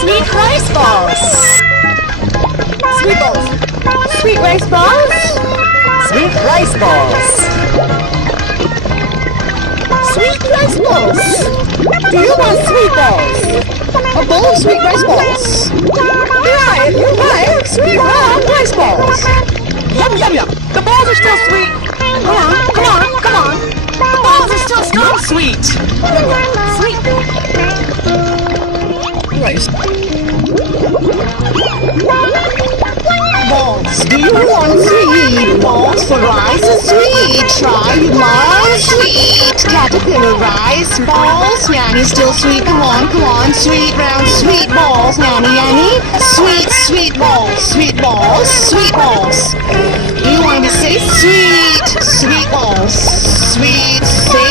Sweet rice balls. Sweet balls. Sweet rice balls. Sweet rice balls. Sweet rice balls. Do you want sweet balls? A bowl of sweet rice balls. You like sweet rice balls. Yum, yum, yum. The balls are still sweet. Come on, come on, come on. The balls are still strong sweet. Sweet. Rice. Balls. Do you want sweet balls for rice is sweet? Try my sweet caterpillar rice balls. Yanny still sweet. Come on, come on. Sweet round sweet balls. Yanny, yanny. Sweet, sweet balls. Sweet balls. Sweet balls. You want me to say sweet, sweet balls. Sweet, say